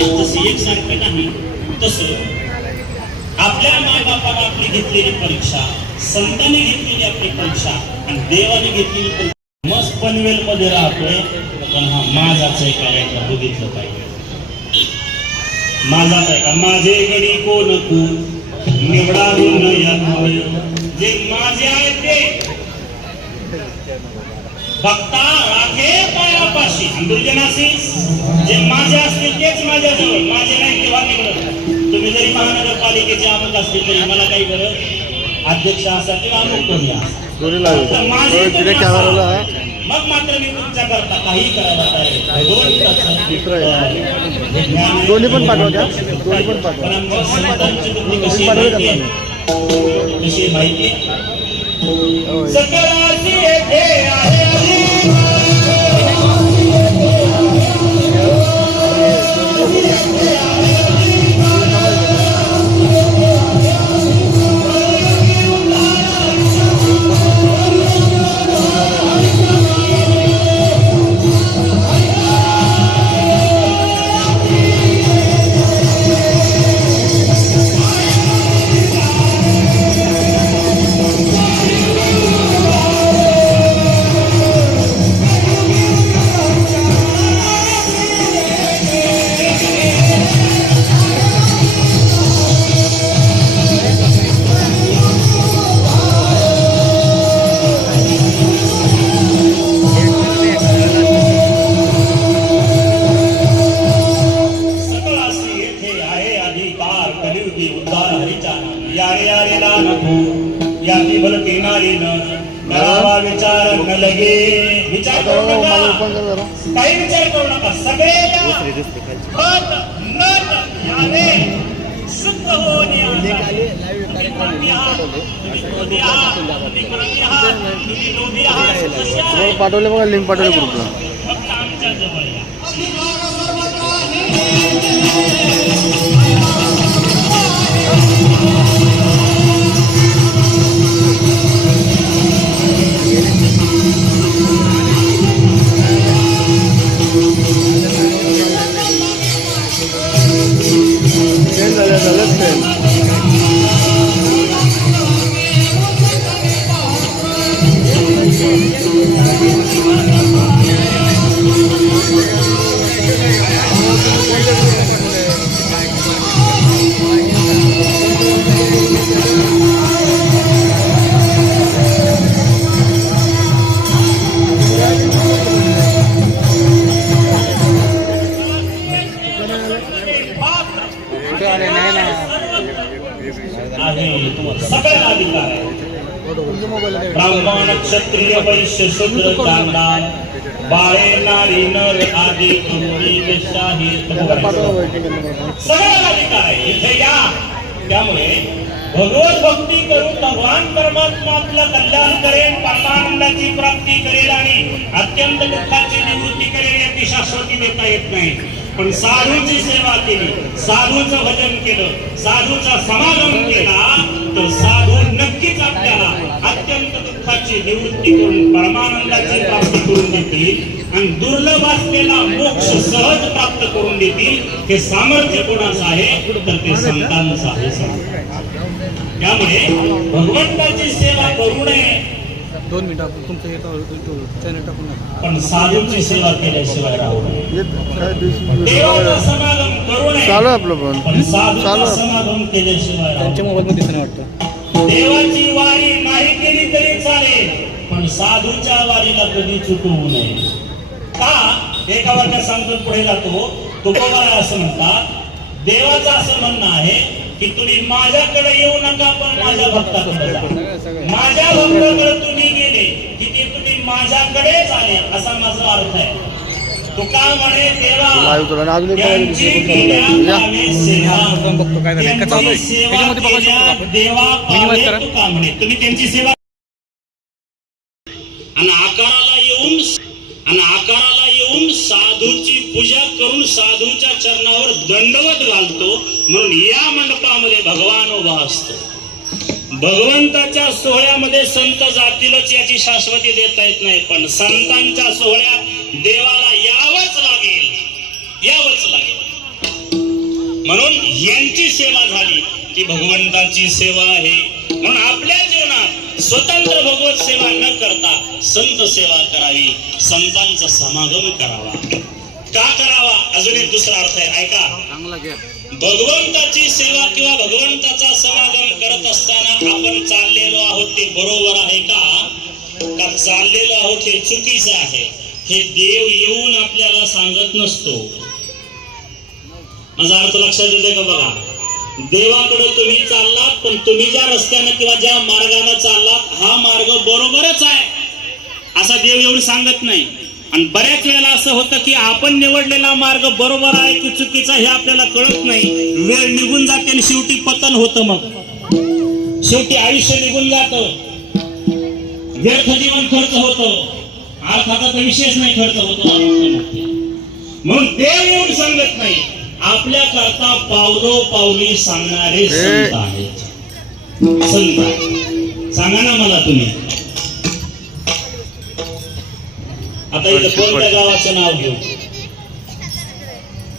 जशी एकसारखी नाही. तसं आपल्या मायबापाला आपली घेतलेली परीक्षा संतांनी घेतलेली आपली परीक्षा आणि देवाने घेतलेली परीक्षा. मस्त पनवेल मध्ये राहतोय पण हा माझाच आहे का यायला बघितलं पाहिजे. माझाच आहे का माझे गडी कोण तू निवडा जे माझे आहे ते. बघता राखे पायापाशी दुर्जनाशी जे माझे असतील तेच माझ्याजवळ. माझे नाही तेव्हा निवडत तुम्ही जरी महानगरपालिकेचे अमुक असतील तरी मला काही गरज अध्यक्ष असा किंवा अमुक कोणी असा असा, मग मात्र मी तुमच्या करता काही करायला तयार. दोन्ही पण दोन्ही पण पाठवा कशी माहिती का याती भलती नारी न करावा विचार न लगे. विचार करू मला नका काही विचार करू नका. सगळे या. खत, नट, याने. शुद्ध? पाठवले बघा लिंक पाठवले ग्रुपला. क्षत्रिय वैश्य शूद्र चांडाळ बाळे नारी नर आदी करुणी वेश्याही पाठवा सगळ्याला अधिकार आहे. इथे या. त्यामुळे भगवत भक्ती करून भगवान परमात्मा आपलं कल्याण करेल परमानंदाची प्राप्ती करेल आणि अत्यंत दुःखाची निवृत्ती करेल याची शाश्वती देता येत नाही. पण साधूची सेवा केली साधूचं भजन केलं साधूचा समागम केला तर साधू नक्कीच आपल्याला अत्यंत दुःखाची निवृत्ती करून परमानंदाची प्राप्ती करून देतील आणि दुर्लभ असलेला मोक्ष सहज प्राप्त करून देतील हे सामर्थ्य कोणाचं आहे? तर ते संतांचं आहे. त्यामुळे भगवंताची सेवा करू नये. दोन मिनिटं आपण तुमचं हे चॅनल टाकून नका पण साधूची सेवा केल्याशिवाय राहू नये. काय दिवशी देवाचा समागम करू नये. चालू आपलं पण. चालू. समागम केल्याशिवाय त्यांच्या नये. मोबाईलमध्ये दिसणं वाटतं. देवाची वारी नाही केली तरी चालेल पण साधूच्या वारीला कधी चुकवू नये. का? एका वर्गात सांगतो पुढे जातो. तुकोबाला असं म्हणतात देवाचं असं म्हणणं आहे की तुम्ही माझ्याकडे येऊ नका पण माझ्या भक्ताकडे माझ्या भक्ताकडे तुम्ही गेले की ते तुम्ही माझ्याकडेच आले असा माझा अर्थ आहे. बघतो काय म्हणे तुम्ही त्यांची सेवा आणि आकाराला येऊन आणि आकाराला येऊन साधूची पूजा करून साधूच्या चरणावर दंडवत घालतो. म्हणून या मंडपामध्ये भगवान उभा असतो. भगवंताच्या सोहळ्यामध्ये संत जातीलच याची शाश्वती देता येत नाही पण संतांच्या सोहळ्या देवाला यावंच लागेल यावंच लागेल. म्हणून यांची सेवा झाली ती भगवंताची सेवा आहे. म्हणून आपल्या जीवनात स्वतंत्र भगवत सेवा न करता संत सेवा करावी संतांचा समागम करावा. का करावा? अजून एक दुसरा अर्थ आहे. ऐका. भगवंताची सेवा किंवा भगवंताचा समागम करत असताना आपण चाललेलो आहोत ते बरोबर आहे का? का चाललेलो आहोत हे चुकीचं आहे? हे देव येऊन आपल्याला सांगत नसतो. माझा अर्थ लक्षात येते का बघा? देवाकडे तुम्ही चाललात पण तुम्ही ज्या रस्त्यानं किंवा ज्या मार्गाने चाललात हा मार्ग बरोबरच आहे. असा देव येऊन सांगत नाही. आणि बऱ्याच वेळेला असं होतं की आपण निवडलेला मार्ग बरोबर आहे की चुकीचा हे आपल्याला कळत नाही. वेळ निघून जाते आणि शेवटी पतन होतं मग. शेवटी आयुष्य निघून जात. व्यर्थ जीवन खर्च होतं. अर्थाचा तर विशेष नाही खर्च होतो. म्हणून ते येऊन सांगत नाही. आपल्या करता पावलो पावली सांगणारे संत आहेत. संत आहेत. सांगा ना मला तुम्ही. आता इथं कोणत्या गावाचं नाव घेऊ?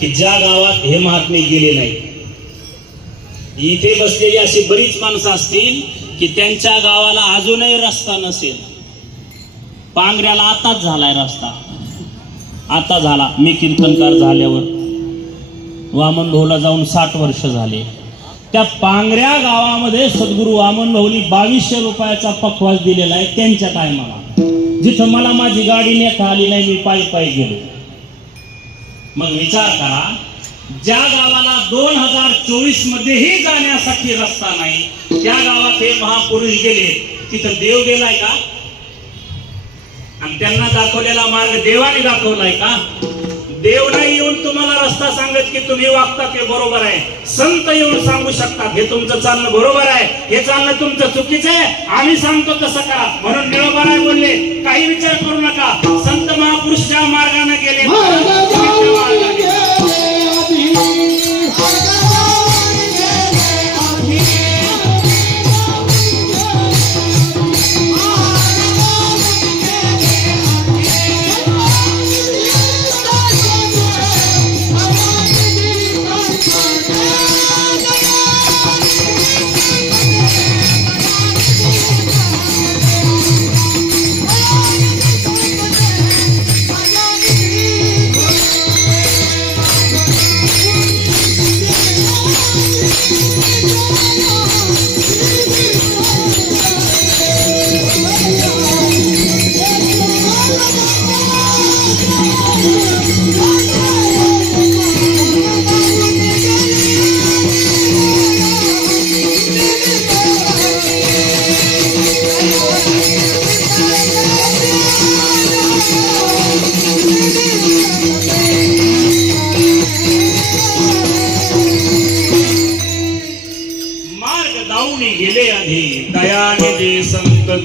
की ज्या गावात हे महात्मे गेले नाही इथे बसलेली अशी बरीच माणसं असतील की त्यांच्या गावाला अजूनही रस्ता नसेल. पांगऱ्याला आताच झालाय रस्ता. आता झाला. मी कीर्तनकार झाल्यावर. वामन भाऊला जाऊन साठ वर्ष झाले. त्या पांगऱ्या गावामध्ये सद्गुरू वामन भाऊनी बावीसशे रुपयाचा पखवाज दिलेला आहे त्यांच्या टायमाला. जिथं मला माझी गाडी नेता आली नाही मी पायी पायी गेलो. मग विचार करा ज्या गावाला दोन हजार चोवीस मध्येही जाण्यासाठी रस्ता नाही त्या गावात हे महापुरुष गेले तिथं देव गेलाय का? आणि त्यांना दाखवलेला मार्ग देवाने दाखवलाय का? देव नाही येऊन तुम्हाला रस्ता सांगत की तुम्ही वागता ते बरोबर आहे. संत येऊन सांगू शकतात हे तुमचं चालणं बरोबर आहे. हे चालणं तुमचं चुकीचं आहे. आम्ही सांगतो तसं करा. म्हणून निळोबाराय बोलले काही विचार करू नका. संत महापुरुष ज्या मार्गाने गेले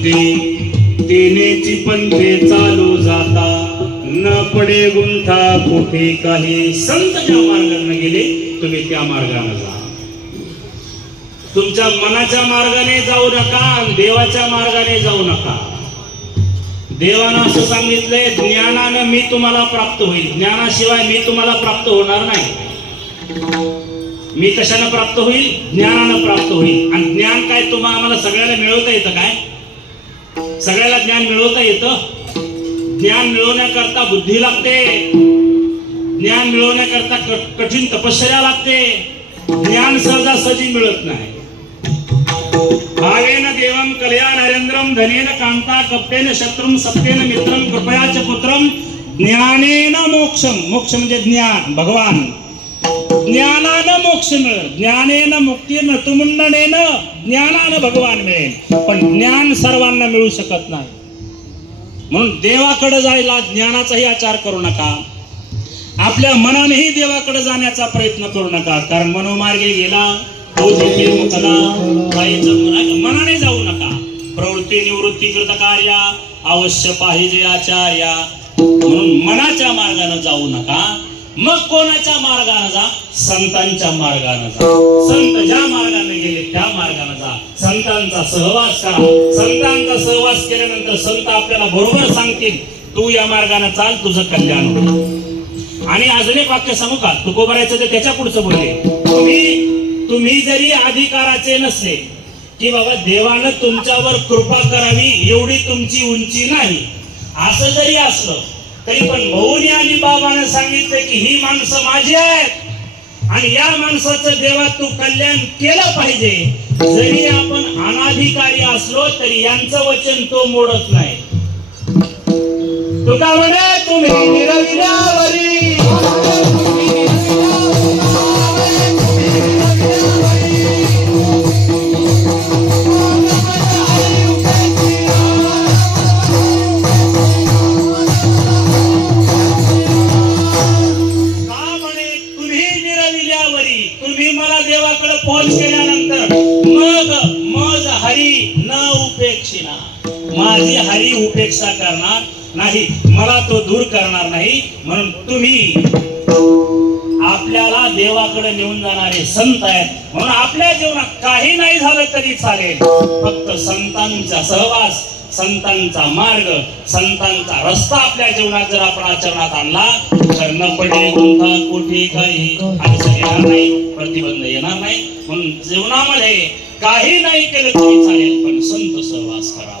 संतती तेनेची पंथे चालू जाता. न पडे गुंथा कुठे काही. संत ज्या मार्गाने गेले तुम्ही त्या मार्गाने जा. तुमच्या मनाच्या मार्गाने जाऊ नका आणि देवाच्या मार्गाने जाऊ नका. देवानं असं सांगितलंय ज्ञानानं मी तुम्हाला प्राप्त होईल. ज्ञानाशिवाय मी तुम्हाला प्राप्त होणार नाही. मी कशानं प्राप्त होईल? ज्ञानानं प्राप्त होईल. आणि ज्ञान काय तुम्हाला आम्हाला सगळ्याला मिळवता येतं काय? सगळ्याला ज्ञान मिळवता येतं. ज्ञान मिळवण्याकरता बुद्धी लागते. ज्ञान मिळवण्याकरता कठीण तपश्चर्या लागते. ज्ञान सहजासहजी मिळत नाही. भावेन देवम कल्याण नरेंद्रम धनेन कांता कप्तेन शत्रुम सत्तेन मित्रम कृपयाच पुत्रम ज्ञानेन मोक्षम मोक्ष म्हणजे ज्ञान भगवान. ज्ञानानं मोक्ष मिळेल. ज्ञानेन न तुमुंडनेनं ज्ञानानं भगवान मिळेल. पण ज्ञान सर्वांना मिळू शकत नाही. म्हणून देवाकडे जायला ज्ञानाचाही आचार करू नका. आपल्या मनानेही देवाकडे जाण्याचा प्रयत्न करू नका. कारण मनोमार्गे गेला तो देखील मनाने जाऊ नका. प्रवृत्ती निवृत्ती कृत कार्या अवश्य पाहिजे आचार्या. म्हणून मनाच्या मार्गाने जाऊ नका. मग कोणाच्या मार्गाने जा? संतांच्या मार्गाने जा. संत ज्या मार्गाने गेले त्या मार्गाने जा. संतांचा सहवास करा. संतांचा सहवास केल्यानंतर संत आपल्याला बरोबर सांगतील तू या मार्गाने चाल तुझं कल्याण होईल. आणि अजून एक वाक्य सांगू का? तुकोबरायचं ते त्याच्या पुढचं बोलले. तुम्ही तुम्ही जरी अधिकाराचे नसले की बाबा देवानं तुमच्यावर कृपा करावी एवढी तुमची उंची नाही. असं जरी असलं तरी पण भाऊने आणि बाबानं सांगितलं की ही माणसं माझी आहेत. आणि या माणसाचं देवा तू कल्याण केलं पाहिजे. जरी आपण अनाधिकारी असलो तरी यांचं वचन तो मोडत नाही. तुका म्हणे तुम्ही निरविल्यावरी. उपेक्षा करणार नाही. मला तो दूर करणार नाही. म्हणून तुम्ही आपल्याला देवाकडे नेऊन जाणारे संत आहेत. म्हणून आपल्या जीवनात काही नाही झालं तरी चालेल. फक्त संतांचा सहवास संतांचा मार्ग संतांचा रस्ता आपल्या जीवनात जर आपण आचरणात आणला तर न पडले कुठे काही अडचण येणार नाही प्रतिबंध येणार नाही. म्हणून जीवनामध्ये काही नाही केलं तरी चालेल पण संत सहवास करावा.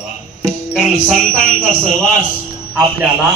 कारण संतांचा सहवास आपल्याला